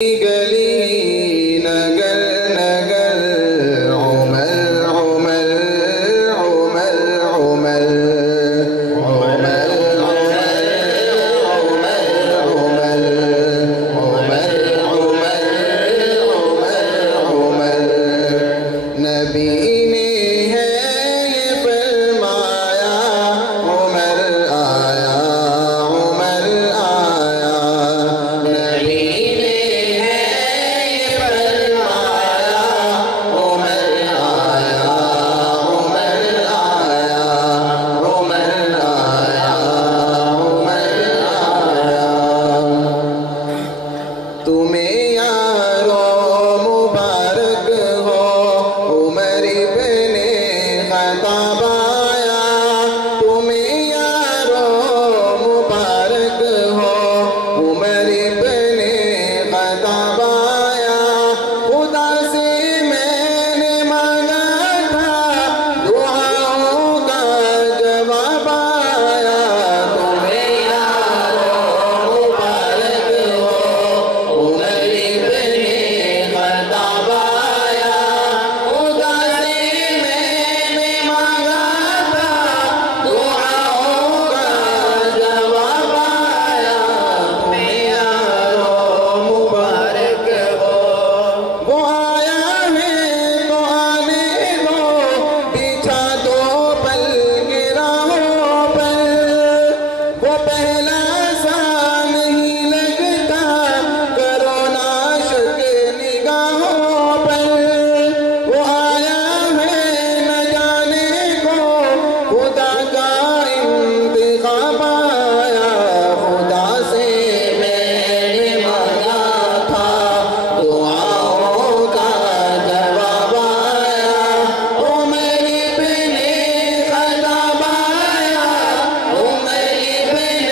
گلی نگر نگر عمر عمر عمر عمر عمر عمر عمر عمر نبی نے ہے یہ فرمایا عمر آیا عمر آیا نبی تمہیں یارو مبارک ہو عمر ابن خطاب آیا تمہیں یارو مبارک ہو عمر ابن خطاب آیا خدا سے میں نے مانگا تھا دعاؤں کا جواب آیا تمہیں یارو مبارک ہو عمر ابن خطاب آیا خدا سے میں نے مانگا تھا دعاؤں کا جواب آیا تمہیں یارو مبارک ہو وہ آیا ہے تو آنے دو بچھا دو پل کے راہوں پر وہ پہلا سا نہیں لگتا کرو نا شک نگاہوں پر وہ آیا ہے نہ جانے کو خدا کا انتخاب آیا خدا سے میں نے مانگا تھا دعاؤں کا جواب آیا عمر ابن خطاب آیا عمر ابن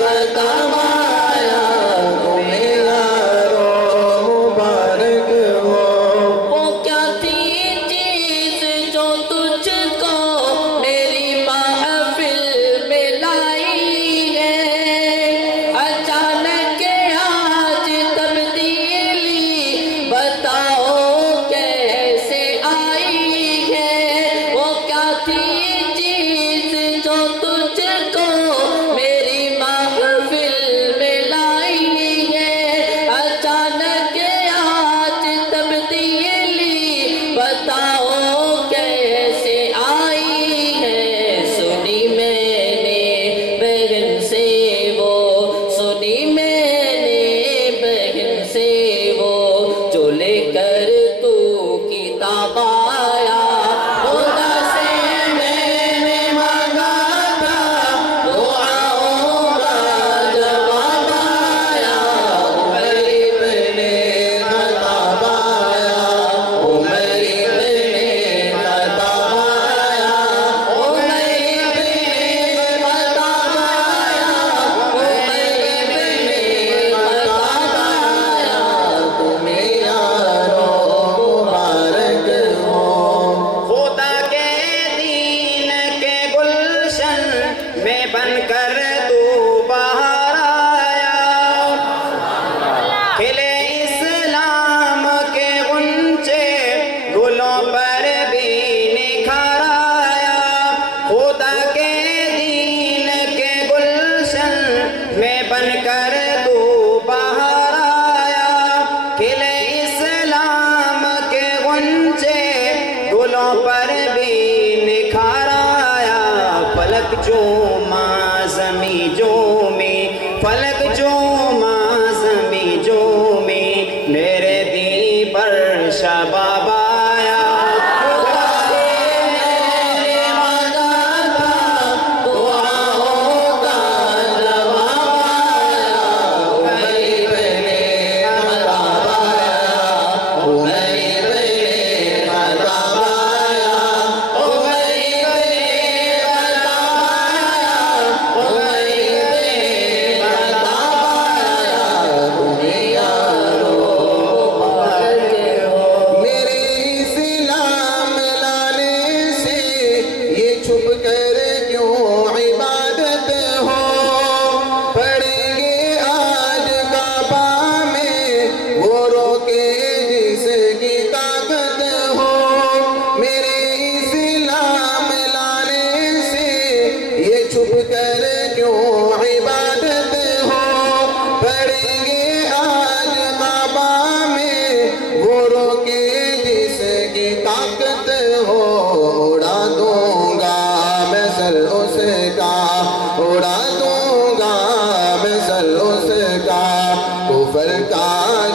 خطاب آیا تمہیں یارو مبارک ہو وہ کیا تھی چیز جو تجھ کو میری محفل میں لائی ہے اچانک آج تبدیلی بتاؤ کیسے آئی ہے وہ کیا تھی چیز جو تجھ کو میری محفل میں لائی ہے اچانک آج تبدیلی بتاؤ کیسے آئی ہے سنی میں نے بہن سے وہ سنی میں نے بہن سے وہ جو لے کر تو کتاب آیا خدا سے میں نے مانگا تھا دعاؤں کا جواب آیا عمر ابن خطاب آیا عمر ابن خطاب آیا عمر ابن خطاب آیا عمر ابن خطاب آیا تمہیں یارو مبارک ہو خدا کے دین کے گلشن میں بن کر تو باہر آیا کھلے اسلام کے غنچے گلوں پر بھی نکھار آیا خدا کے دین کے گلشن میں بن کر تو باہر آیا کھلے اسلام کے غنچے گلوں پر بھی نکھار آیا فلک جوماں زمیں جومی فلک جوماں زمیں جومی میرے دی پر شباب آیا خدا سے میں نے مانگا تھا دعاؤں کا جواب آیا عمر ابن خطاب آیا عمر ابن خطاب آیا عمر ابن خطاب آیا عمر ابن خطاب